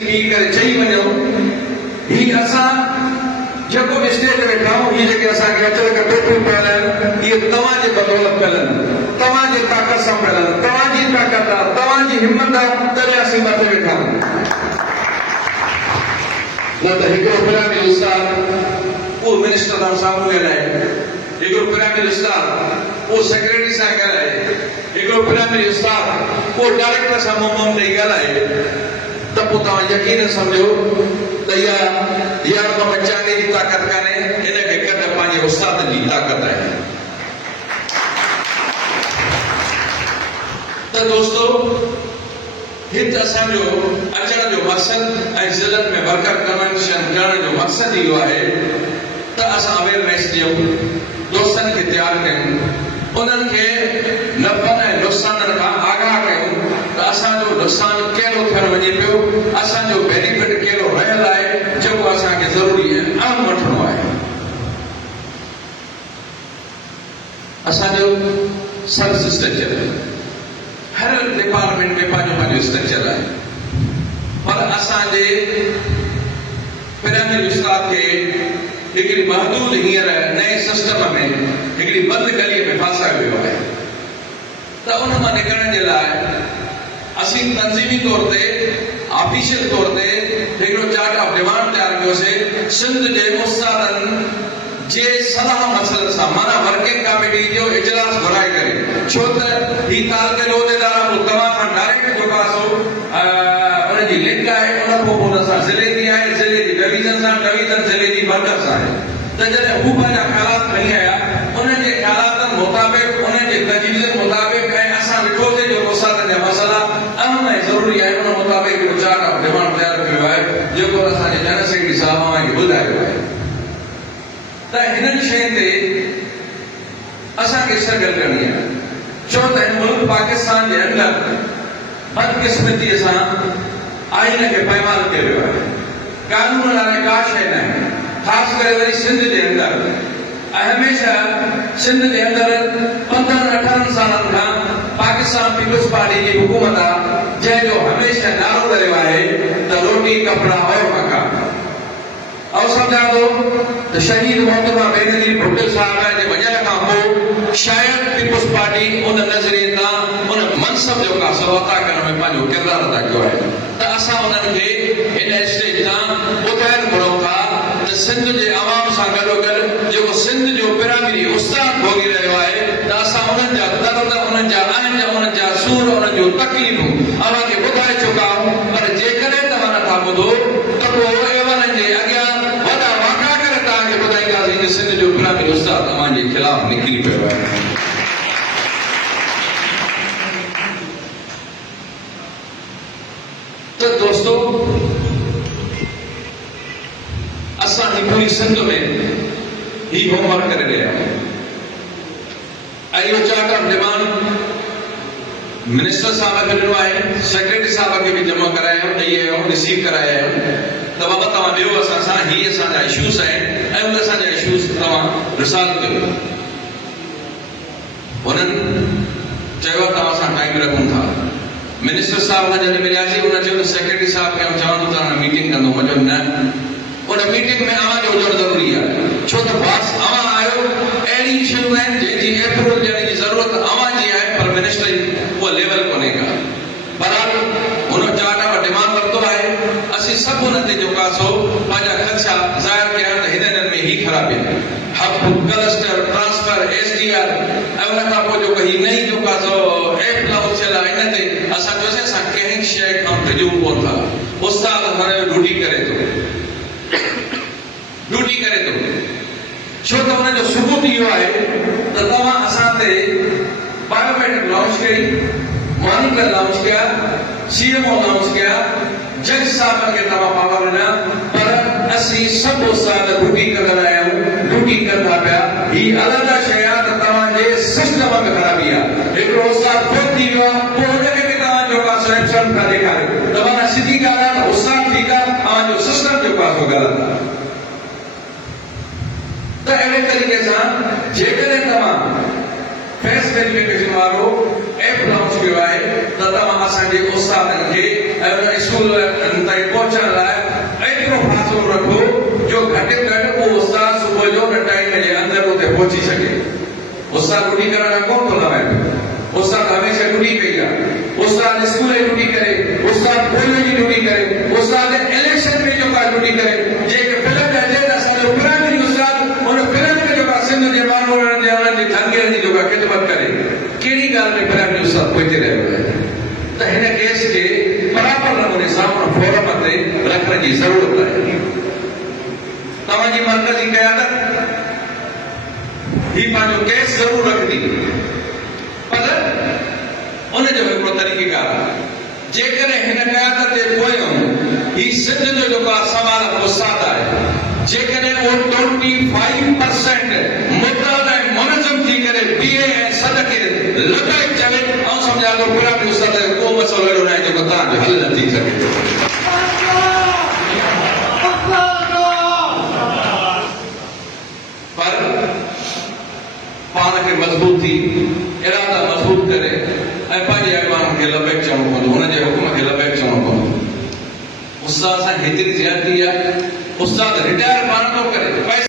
करे चई वञो ही असां जेको स्टेज ते वेठा आहियूं ही जेके असांखे अचल के पेटूं पियल आहिनि इहे तव्हांजे बदौलत पियल आहिनि तव्हांजे ताक़त सां पियल आहिनि तव्हांजी ताक़त आहे तव्हांजी हिमत आहे तॾहिं असीं मथे वेठा आहियूं न त हिकिड़ो पिरामिड उस्ताद उहो मिनिस्टर सां साम्हूं ॻाल्हाए हिकिड़ो पिरामिड उस्ताद उहो सेक्रेटरी सां ॻाल्हाए हिकिड़ो पिरामिड उस्ताद उहो डायरेक्टर सां मुंहुं ॾेई ॻाल्हाए त पोइ तव्हां यकीन सम्झो त इहा रुपए 40 जी ताक़त कान्हे हिनखे गॾु पंहिंजे उस्ताद जी ताक़त आहे त दोस्तो हिते असांजो अचण जो मक़सदु ऐं ज़िलनि में वर्कर कन्वेंशन करण जो मक़सदु इहो आहे त असां अवेयरनेस ॾियूं दोस्तनि खे तयारु कयूं उन्हनि खे नफ़नि ऐं नुक़साननि खां आगाह कयूं त असांजो नुक़सानु कहिड़ो थियणु वञे पियो असांजो बेनिफिट कहिड़ो रहियल आहे जेको असांखे ज़रूरी आहे अहम वठिणो आहे असांजो सर्विस स्ट्रक्चर हर डिपार्टमेंट में पंहिंजो स्ट्रक्चर आहे पर असांजे पिरामिड उस्ताद खे हिकिड़ी महदूद हींअर नए सिस्टम में हिकिड़ी बंदि गलीअ में फासायो वियो आहे त उन मां निकिरण जे लाइ असीं तंज़ीमी तौर ते ऑफिशियल तौर ते हिकिड़ो चार्ट ऑफ डिमांड तयारु कयोसीं सिंध जे उस्तादनि जे सलाह मसइलनि सां माना वर्किंग कमेटी जो इजलास घुराए करे छो त ही तालके रोज़ेदार तव्हां खां डायरेक्ट जेको आहे उनजी लिंक आहे उन खां पोइ उन सां ज़िले जी आहे ज़िले जी डिवीज़न सां डिवीज़न ज़िले जी मर्कज़ सां आहे त जॾहिं हू पंहिंजा ख़्यालात खणी आया उन्हनि जे ख़्यालातनि मुताबिक़ उन्हनि जे तजवीज़ मुताबिक़ ऐं असां ॾिठोसीं जो उस्तादनि जा मसइला अहम ऐं ज़रूरी आहे उन मुताबिक़ हिकिड़ो चार्ट ऑफ डिमांड तयारु कयो आहे जेको असांजे जनरल सेक्रेटरी साहब अव्हांखे ॿुधायो आहे त हिननि शयुनि ते असांखे स्ट्रगल करणी आहे छो त हिन मुल्क पाकिस्तान जे अंदरि बदकिस्मतीअ सां आइन खे पैमाल कयो वियो आहे कानून लाइ का शइ न आहे ख़ासि करे वरी सिंध जे अंदरि हमेशह सिंध जे अंदरि 15-18 सालनि खां पाकिस्तान पीपल्स पार्टी जी हुकूमत आहे जंहिंजो हमेशह नारो रहियो आहे त रोटी कपिड़ा और मकान और समझा दो तो शहीद मोहतरमा बेनज़ीर भुट्टो साहब जे वजह खां पोइ शायद पीपल्स पार्टी उन नज़रिए तां उन मनसब जो का सवाता करण में पंहिंजो किरदार अदा कयो आहे त असां उन्हनि खे हिन स्टेज तां ॿुधाइण घुरूं था त सिंध जे अवाम सां गॾोगॾु जेको सिंध जो पिरामिडी उस्ताद भोगी रहियो आहे त असां उन्हनि जा दर्द उन्हनि जा अहम उन्हनि जा सूर उन्हनि जूं तकलीफ़ूं अव्हांखे ॿुधाए चुका आहियूं पर जेकॾहिं तव्हां नथा ॿुधो त पोइ एवनि जे अॻियां सिंध जो पिरामिड उस्ताद तव्हांजे ख़िलाफ़ निकिरी पियो आहे त दोस्तो असां ही पूरी सिंध में ही होमवर्क करे रहिया आहियूं ऐं इहो चार्ट ऑफ डिमांड मिनिस्टर साहब खे ॾिनो आहे सेक्रेटरी साहब खे बि जमा करायो ॾेई आयो रिसीव कराया आहियो त बाबा तव्हां ॿियो असां सां ही असांजा इशूज़ आहिनि ऐं उन असांजा इशूज़ तव्हां रिसॉल्व कयो उन्हनि चयो तव्हां सां टाइम रखूं था मिनिस्टर साहब सां जॾहिं मिलियासीं उन चयो त सेक्रेटरी साहब खे चवंदो त हाणे मीटिंग कंदो मां चयो न उन मीटिंग में अव्हांजो हुजणु ज़रूरी आहे छो त बास अव्हां आहियो अहिड़ी शयूं आहिनि जंहिंजी अप्रूवल ॾियण जी ज़रूरत अव्हांजी आहे पर मिनिस्टर जी उहा लेवल कोन्हे का बहरहाल हुन चार्ट ऑफ डिमांड वरितो आहे असीं सभु हुन ते जेको आहे सो पंहिंजा ख़दशा ज़ाहिर कया त हिननि में ही ख़राबी आहे हब क्लस्टर ट्रांसफर SDR ऐं उन खां पोइ जेको ही नई जेको आहे सो एप लागू थियल आहे इन ते असां चयोसीं असां कंहिं शइ खां डिॼूं कोन था उस्ताद हाणे ड्यूटी करे थो छो त हुनजो सबूत इहो आहे त तव्हां असां ते बायोमेट्रिक लॉन्च कई मॉनिटर लॉन्च किया CMO लॉन्च किया जज साहब खे तव्हां पावर ॾिना पर असीं सभु उस्ताद ड्यूटी कंदा आहियूं ड्यूटी कंदा पिया ही अलॻि शइ आहे त तव्हांजे सिस्टम में ख़राबी आहे हिकिड़ो उस्ताद खुदि थी वियो आहे पोइ हुनखे बि तव्हां जेको आहे सो एक्शन था ॾेखारियो त माना सिधी ॻाल्हि आहे त उस्ताद ठीकु आहे तव्हांजो सिस्टम जेको आहे सो ग़लति आहे त अहिड़े तरीक़े सां जेकॾहिं तव्हां फेस वेरिफिकेशन वारो एप लॉन्च कयो आहे त तव्हां असांजे उस्तादनि खे ऐं उन स्कूल ताईं पहुचण पहुंची सके। उस्ताद टुटी करण खां कोन थो लवाए। उस्ताद हमेशह टुटी कई आहे। उस्ताद स्कूल जी टुटी करे, उस्ताद पोलियो जी टुटी करे, उस्ताद इलेक्शन में जो का टुटी करे, जेके फिल्म जा जे असांजो पुराणी उस्ताद उन फिल्म में जो का सिंध जे माण्हू जे उन्हनि जी धनगीर जी जो का ख़िदमत करे, कहिड़ी ॻाल्हि में पुराणी उस्ताद पहुची रहियो आहे। त हिन केस खे बराबरि नमूने साम्हूं फोरम ते रखण जी ज़रूरत आहे। तव्हांजी मर्कज़ी क़यादत ही पंहिंजो केस ज़रूर रखंदी, पर उनजो हिकिड़ो तरीक़ेकार आहे। जेकॾहिं हिन क़यादत जे पोयां ही सिंध जो जेको आहे सवाल उस्ताद आहे, जेकॾहिं उहो 25% मुतहद ऐं मुनज़म थी करे बीहे ऐं सद खे लॻाए चले, ऐं सम्झा थो पुराणे उस्ताद जो को मसइलो अहिड़ो न आहे जेको तव्हांजो हल न थी सघे। पर पाण खे मज़बूत थी इरादा मज़बूत करे ऐं पंहिंजे अॻवाननि खे लबैक चवणो पवंदो, हुनजे हुकुम खे लबैक चवणो पवंदो। उस्ताद सां हेतिरी ज़्यादती आहे, उस्ताद रिटायर पाण थो करे।